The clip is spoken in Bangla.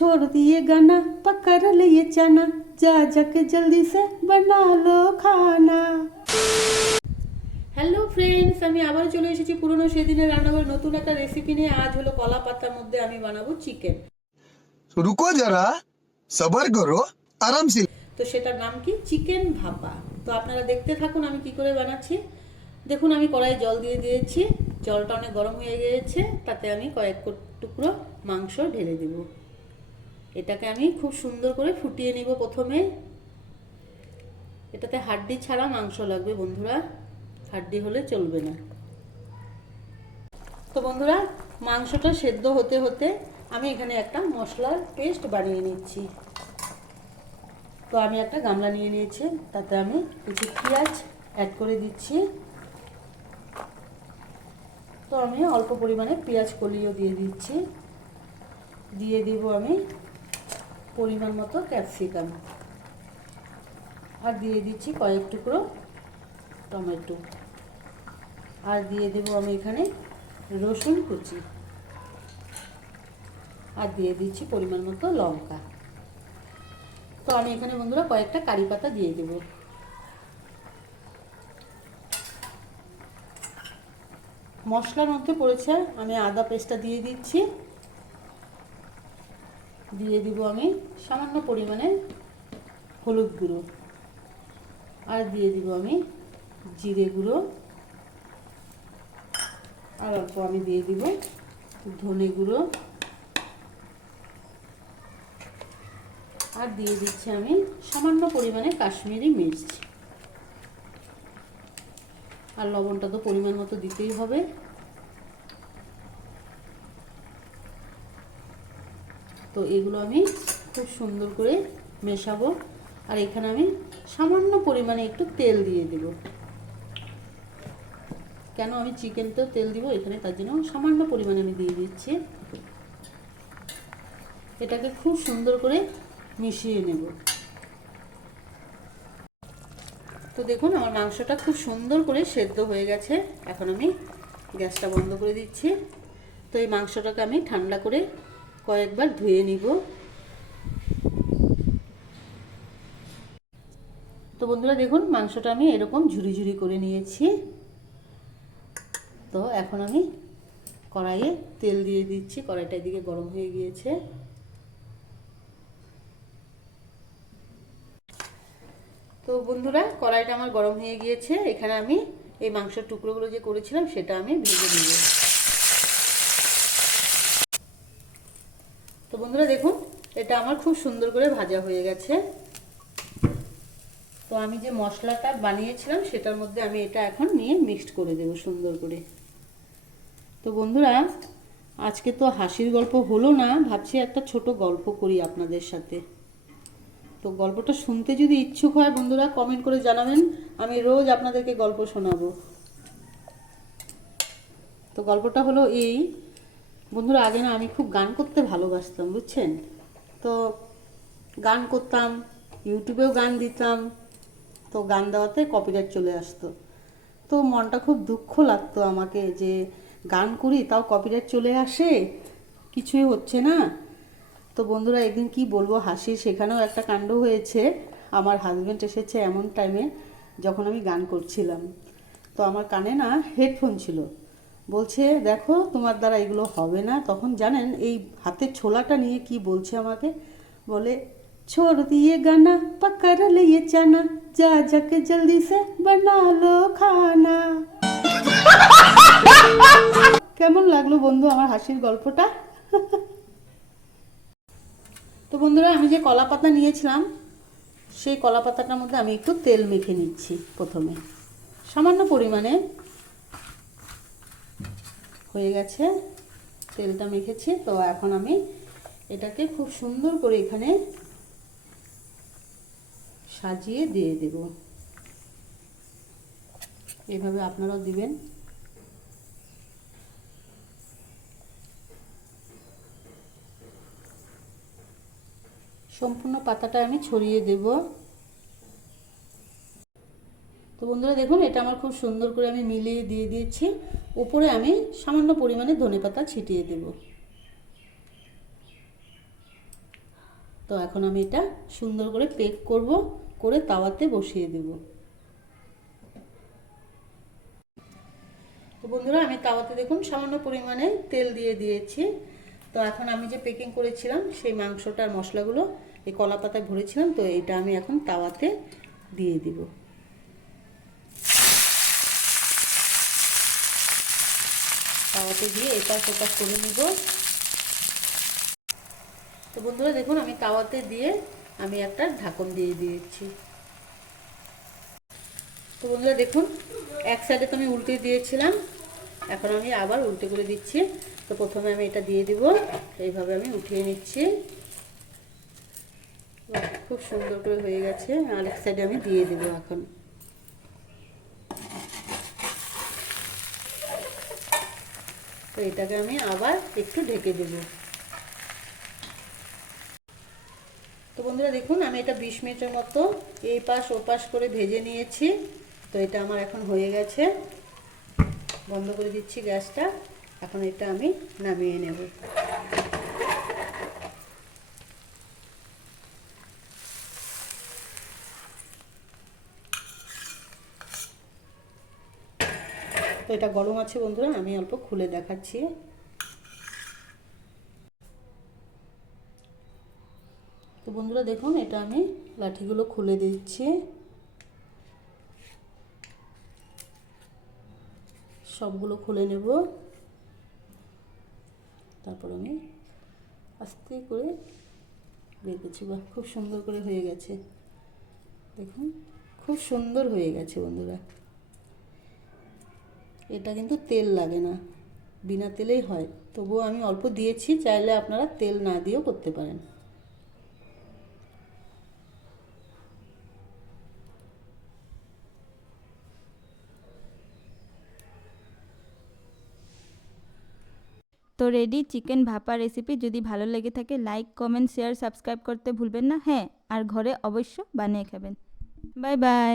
छोड़ दिए गाना पकड़ लिए चना जा जाके जल्दी से बना लो खाना। হ্যালো ফ্রেন্ডস, আমি আবার চলে এসেছি পুরনো সেদিনের রান্নাঘরে নতুন একটা রেসিপি নিয়ে। আজ হলো কলা পাতার মধ্যে আমি বানাবো চিকেন। रुको जरा सबर करो आराम से। তো সেটার নাম কি? চিকেন ভাপা। তো আপনারা দেখতে থাকুন আমি কি করে বানাচ্ছি। দেখুন আমি কড়াই জল দিয়ে দিয়েছি, জলটা অনেক গরম হয়ে গিয়েছে। তাতে আমি কয়েক টুকরো মাংস ঢেলে দেব। এটাকে আমি খুব সুন্দর করে ফুটিয়ে নিব। প্রথমে এটাতে হাড্ডি ছাড়া মাংস লাগবে বন্ধুরা, হাড্ডি হলে চলবে না। তো বন্ধুরা মাংসটা সেদ্ধ হতে হতে আমি এখানে একটা মশলার পেস্ট বানিয়ে নিচ্ছি। তো আমি একটা গামলা নিয়ে নিয়েছি, তাতে আমি কিছু পেঁয়াজ অ্যাড করে দিচ্ছি। তো আমি অল্প পরিমাণে পেঁয়াজ কলিও দিয়ে দিচ্ছি। দিয়ে দিব আমি পরিমাণ মতো ক্যাপসিকাম, আর দিয়ে দিচ্ছি কয়েক টুকরো টমেটো, আর দিয়ে দেব আমি এখানে রসুন কুচি, আর দিয়ে দিচ্ছি পরিমাণ মতো লঙ্কা। তো আমি এখানে বন্ধুরা কয়েকটা কারি পাতা দিয়ে দেব। মশলার মধ্যে পড়েছে আমি আদা পেস্টটা দিয়ে দিচ্ছি। দিয়ে দিব আমি সামান্য পরিমাণে হলুদ গুঁড়ো, আর দিয়ে দিব আমি জিরে গুঁড়ো, আর অল্প আমি দিয়ে দিব ধনে গুঁড়ো, আর দিয়ে দিচ্ছি আমি সামান্য পরিমাণে কাশ্মীরি মির্চ। আর লবণটা তো পরিমাণ মতো দিতেই হবে। তো এগুলো আমি খুব সুন্দর করে মেশাবো। আর এখানে আমি সামান্য পরিমাণে একটু তেল দিয়ে দেব। কেন আমি চিকেনতেও তেল দিব এখানে, তার জন্য সামান্য পরিমাণে আমি দিয়ে দিচ্ছি। এটাকে খুব সুন্দর করে মিশিয়ে নেব। তো দেখুন আমার মাংসটা খুব সুন্দর করে সেদ্ধ হয়ে গেছে। এখন আমি গ্যাসটা বন্ধ করে দিচ্ছি। তো এই মাংসটাকে আমি ঠান্ডা করে কয়েকবার ধুয়ে নিব। তো বন্ধুরা দেখুন মাংসটা আমি এরকম ঝুরি ঝুরি করে নিয়েছি। তো এখন আমি কড়াইয়ে তেল দিয়ে দিচ্ছি। কড়াইটা এদিকে গরম হয়ে গিয়েছে। তো বন্ধুরা কড়াইটা আমার গরম হয়ে গিয়েছে। এখানে আমি এই মাংসের টুকরোগুলো যে করেছিলাম সেটা আমি ভেজে নেব। তো বন্ধুরা দেখুন এটা আমার খুব সুন্দর করে ভাজা হয়ে গেছে। তো আমি যে মশলাটা বানিয়েছিলাম সেটার মধ্যে আমি এটা এখন নিয়ে মিক্সড করে দেব সুন্দর করে। তো বন্ধুরা আজকে তো হাসির গল্প হলো না, ভাবছি একটা ছোট গল্প করি আপনাদের সাথে। তো গল্পটা শুনতে যদি ইচ্ছুক হয় বন্ধুরা কমেন্ট করে জানাবেন, আমি রোজ আপনাদেরকে গল্প শোনাবো। তো গল্পটা হলো এই বন্ধুরা, আগে না আমি খুব গান করতে ভালোবাসতাম বুঝছেন। তো গান করতাম, ইউটিউবেও গান দিতাম। তো গান দেওয়াতে কপিরাইট চলে আসতো। তো মনটা খুব দুঃখ লাগতো আমাকে যে গান করি তাও কপিরাইট চলে আসে, কিছুই হচ্ছে না। তো বন্ধুরা একদিন কি বলবো হাসি, সেখানেও একটা কাণ্ড হয়েছে। আমার হাজব্যান্ড এসেছে এমন টাইমে যখন আমি গান করছিলাম। তো আমার কানে না হেডফোন ছিল। বলছে দেখো তোমার দ্বারা এগুলো হবে না। তখন জানেন এই হাতের ছোলাটা নিয়ে কি বলছে আমাকে, বলে छोड़ दिए गाना पकड़ लिए चना जा जाके जल्दी से बना लो खाना। কেমন লাগলো বন্ধু আমার হাসির গল্পটা? তো বন্ধুরা আমি যে কলা পাতা নিয়েছিলাম সেই কলা পাতাটার মধ্যে আমি একটু তেল মেখে নিচ্ছি। প্রথমে সামান্য পরিমাণে হয়ে গেছে, তেলটা মেখেছি। তো এখন আমি এটাকে খুব সুন্দর করে এখানে সাজিয়ে দিয়ে দেব। এভাবে আপনারাও দিবেন। সম্পূর্ণ পাতাটা আমি ছড়িয়ে দেব। তো বন্ধুরা দেখুন এটা আমার খুব সুন্দর করে আমি মিলিয়ে দিয়ে দিয়েছি। উপরে আমি সামান্য পরিমাণে ধনেপাতা ছিটিয়ে দেব। তো এখন আমি এটা সুন্দর করে পেক করব, করে তাওয়াতে বসিয়ে দেব। তো বন্ধুরা আমি তাওয়াতে দেখুন সামান্য পরিমাণে তেল দিয়ে দিয়েছি। তো এখন আমি যে পেকিং করেছিলাম সেই মাংসটার মশলাগুলো এই কলা পাতায় ভরেছিলাম, তো এটা আমি এখন তাওয়াতে দিয়ে দিব। তাওয়াতে দিয়ে এপাশ ওপাশ করে নিব। তো বন্ধুরা দেখুন আমি তাওয়াতে দিয়ে আমি একটা ঢাকন দিয়ে দিয়েছি। তো বন্ধুরা দেখুন এক সাইডে তো আমি উল্টে দিয়েছিলাম, এখন আমি আবার উল্টে করে দিচ্ছি। তো প্রথমে আমি এটা দিয়ে দিব, এইভাবে আমি উঠিয়ে নিচ্ছি। খুব সুন্দর করে হয়ে গেছে। আর এক সাইডে আমি দিয়ে দেব এখন। তো এটাকে আমি আবার একটু ঢেকে দেব। তো বন্ধুরা দেখুন আমি এটা 20 মিনিটের মতো এই পাশ ও পাশ করে ভেজে নিয়েছি। তো এটা আমার এখন হয়ে গেছে। বন্ধ করে দিচ্ছি গ্যাসটা। এখন এটা আমি নামিয়ে নেব। তো এটা গরম আছে বন্ধুরা, আমি অল্প খুলে দেখাচ্ছি। তো বন্ধুরা দেখুন এটা আমি লাঠিগুলো খুলে দিচ্ছি। সবগুলো খুলে নেব। তারপর আমি আস্তে করে রেখেছি। বাহ খুব সুন্দর করে হয়ে গেছে। দেখুন খুব সুন্দর হয়ে গেছে বন্ধুরা। এটা কিন্তু তেল লাগে না, বিনা তেলেই হয়। তবুও আমি অল্প দিয়েছি, চাইলে আপনারা তেল না দিয়েও করতে পারেন। তো রেডি চিকেন ভাপা রেসিপি। যদি ভালো লেগে থাকে লাইক কমেন্ট শেয়ার সাবস্ক্রাইব করতে ভুলবেন না। হ্যাঁ, আর ঘরে অবশ্য বানিয়ে খাবেন। Bye bye.